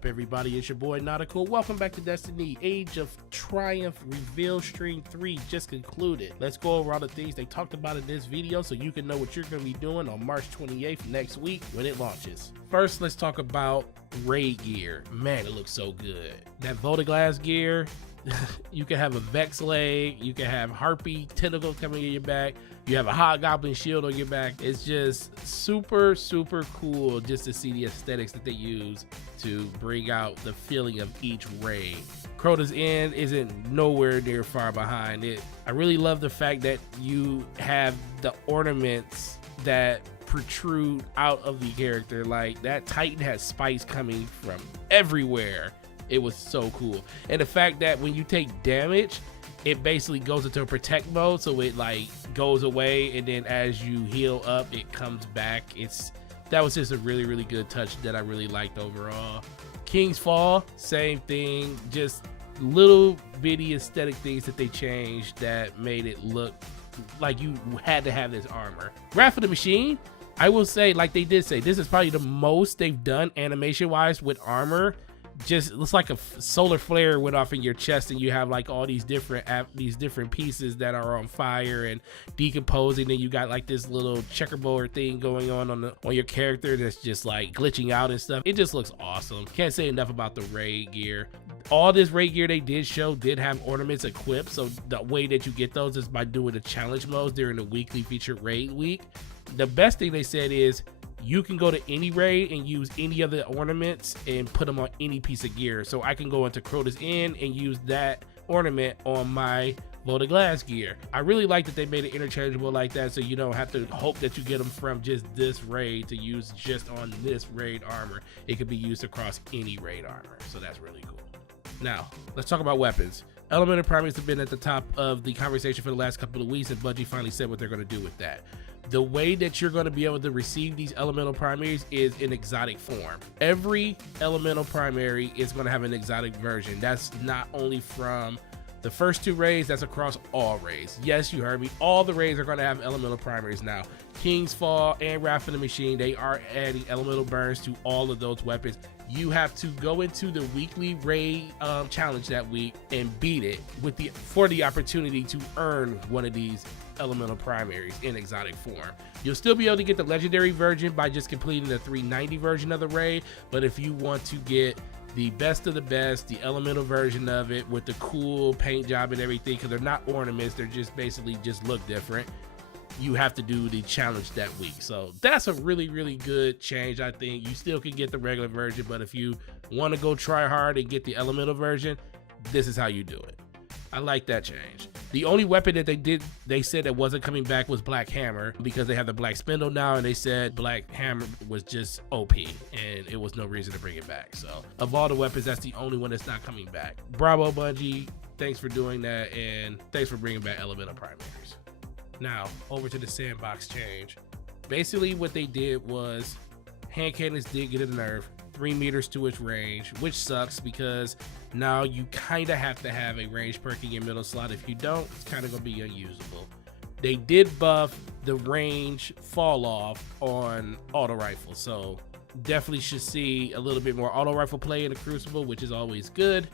up, everybody? It's your boy Nautical. Welcome back to Destiny. Age of Triumph Reveal Stream 3 just concluded. Let's go over all the things they talked about in this video so you can know what you're going to be doing on March 28th next week when it launches. First, let's talk about raid gear. Man, it looks so good. That Votive Glass gear, you can have a Vex leg, you can have Harpy tentacles coming in your back, you have a Hobgoblin shield on your back. It's just super cool just to see the aesthetics that they use to bring out the feeling of each raid. Crota's End isn't nowhere near far behind it. I really love the fact that you have the ornaments that protrude out of the character. Like that Titan has spikes coming from everywhere. It was so cool. And the fact that when you take damage, it basically goes into a protect mode, so it like goes away, and then as you heal up, it comes back. That was just a really good touch that I really liked overall. King's Fall, same thing, just little bitty aesthetic things that they changed that made it look like you had to have this armor. Wrath of the Machine, I will say, like they did say, this is probably the most they've done animation wise with armor. Just looks like a solar flare went off in your chest, and you have like all these different pieces that are on fire and decomposing, and you got like this little checkerboard thing going on your character that's just like glitching out and stuff. It just looks awesome. Can't say enough about the raid gear. All this raid gear they did show did have ornaments equipped, so the way that you get those is by doing the challenge modes during the weekly featured raid week. The best thing they said is you can go to any raid and use any of the ornaments and put them on any piece of gear. So I can go into Crota's End and use that ornament on my Votive Glass gear. I really like that they made it interchangeable like that, so you don't have to hope that you get them from just this raid to use just on this raid armor. It could be used across any raid armor, so that's really cool. Now, let's talk about weapons. Elemental primaries have been at the top of the conversation for the last couple of weeks, and Bungie finally said what they're going to do with that. The way that you're going to be able to receive these elemental primaries is in exotic form. Every elemental primary is going to have an exotic version. That's not only from the first two raids, that's across all raids. Yes, you heard me. All the raids are going to have elemental primaries now. King's Fall and Wrath of the Machine, they are adding elemental burns to all of those weapons. You have to go into the weekly raid challenge that week and beat it for the opportunity to earn one of these elemental primaries in exotic form. You'll still be able to get the legendary version by just completing the 390 version of the raid, but if you want to get the best of the best, the elemental version of it with the cool paint job and everything, because they're not ornaments, they're just basically just look different, you have to do the challenge that week. So that's a really good change. I think you still can get the regular version, but if you want to go try hard and get the elemental version, this is how you do it. I like that change. The only weapon that they said that wasn't coming back was Black Hammer, because they have the Black Spindle now, and they said Black Hammer was just OP and it was no reason to bring it back. So of all the weapons, that's the only one that's not coming back. Bravo, Bungie. Thanks for doing that, and thanks for bringing back elemental primaries. Now over to the Sandbox change. Basically what they did was hand cannons did get a nerf, 3 meters to its range, which sucks because now you kind of have to have a range perk in your middle slot. If you don't, it's kind of gonna be unusable. They did buff the range fall off on auto rifle, so definitely should see a little bit more auto rifle play in the Crucible, which is always good.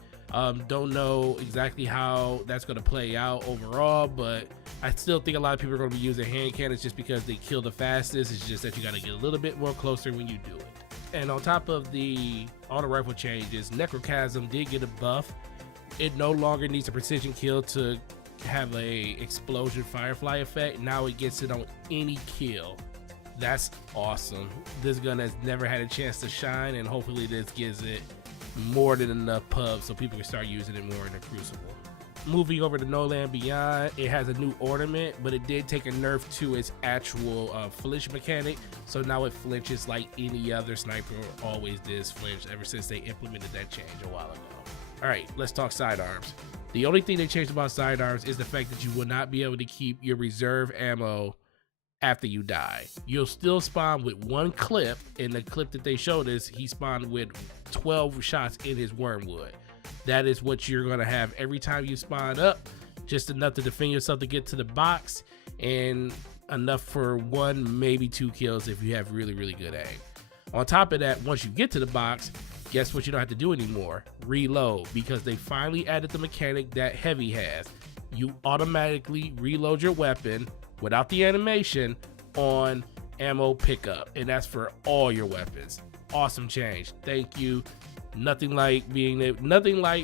Don't know exactly how that's going to play out overall, but I still think a lot of people are going to be using hand cannons just because they kill the fastest. It's just that you got to get a little bit more closer when you do it. And on top of the auto rifle changes, Necrochasm did get a buff. It no longer needs a precision kill to have a explosion firefly effect. Now it gets it on any kill. That's awesome. This gun has never had a chance to shine, and hopefully this gives it more than enough pub so people can start using it more in the Crucible. Moving over to No Land Beyond, it has a new ornament, but it did take a nerf to its actual flinch mechanic, so now it flinches like any other sniper always does flinch ever since they implemented that change a while ago. All right, let's talk sidearms. The only thing they changed about sidearms is the fact that you will not be able to keep your reserve ammo after you die. You'll still spawn with 1 clip. In the clip that they showed us, he spawned with 12 shots in his wormwood. That is what you're going to have every time you spawn up, just enough to defend yourself to get to the box, and enough for 1, maybe 2 kills if you have really good aim. On top of that, once you get to the box, guess what you don't have to do anymore? Reload, because they finally added the mechanic that Heavy has. You automatically reload your weapon without the animation on ammo pickup, and that's for all your weapons. Awesome change. Thank you. Nothing like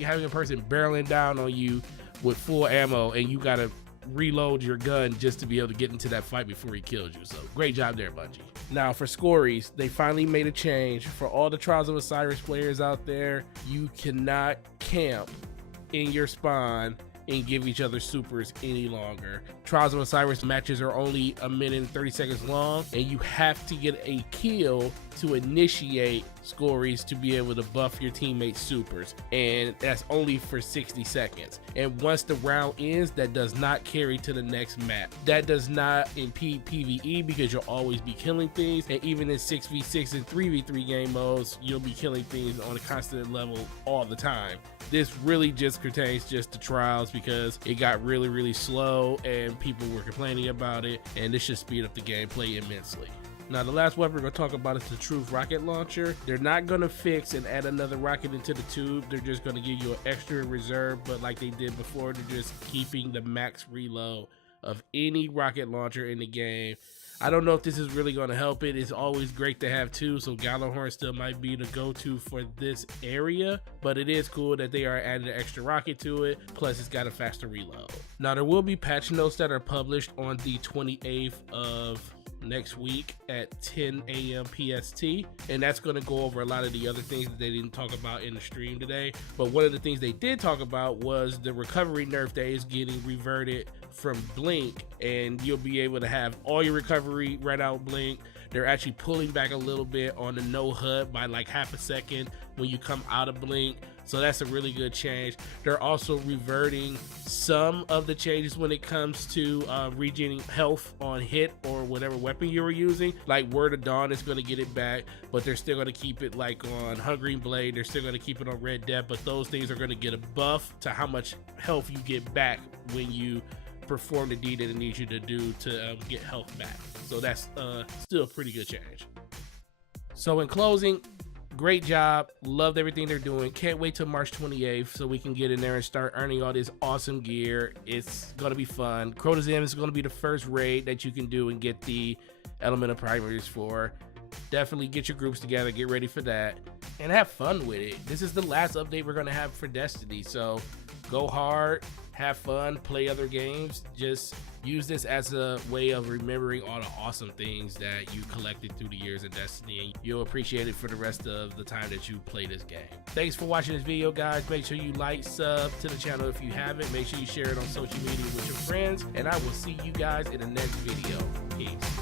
having a person barreling down on you with full ammo and you gotta reload your gun just to be able to get into that fight before he kills you. So great job there, Bungie. Now for scories, they finally made a change. For all the Trials of Osiris players out there, you cannot camp in your spawn and give each other supers any longer. Trials of Osiris matches are only 1 minute and 30 seconds long, and you have to get a kill to initiate scories to be able to buff your teammates' supers, and that's only for 60 seconds. And once the round ends, that does not carry to the next map. That does not impede PvE because you'll always be killing things, and even in 6v6 and 3v3 game modes, you'll be killing things on a constant level all the time. This really just pertains just to Trials because it got really slow and people were complaining about it, and this should speed up the gameplay immensely. Now the last weapon we're going to talk about is the Truth rocket launcher. They're not going to fix and add another rocket into the tube. They're just going to give you an extra reserve, but like they did before, they're just keeping the max reload of any rocket launcher in the game. I don't know if this is really going to help it. It's always great to have two, so Gjallarhorn still might be the go-to for this area, but it is cool that they are adding an extra rocket to it, plus it's got a faster reload. Now there will be patch notes that are published on the 28th of next week at 10 a.m. PST, and that's going to go over a lot of the other things that they didn't talk about in the stream today. But one of the things they did talk about was the recovery nerf that is getting reverted from Blink, and you'll be able to have all your recovery right out Blink. They're actually pulling back a little bit on the no HUD by like half a second when you come out of Blink, so that's a really good change. They're also reverting some of the changes when it comes to regening health on hit or whatever weapon you were using. Like Word of Dawn is going to get it back, but they're still going to keep it like on Hungering Blade. They're still going to keep it on Red Death, but those things are going to get a buff to how much health you get back when you perform the deed that it needs you to do to get health back. So that's still a pretty good change. So in closing, great job. Loved everything they're doing. Can't wait till March 28th so we can get in there and start earning all this awesome gear. It's gonna be fun. Crota's M is gonna be the first raid that you can do and get the element of primaries for. Definitely get your groups together, get ready for that, and have fun with it. This is the last update we're gonna have for Destiny, so go hard, have fun, play other games. Just use this as a way of remembering all the awesome things that you collected through the years of Destiny, and you'll appreciate it for the rest of the time that you play this game. Thanks for watching this video, guys. Make sure you like, sub to the channel if you haven't. Make sure you share it on social media with your friends, and I will see you guys in the next video. Peace.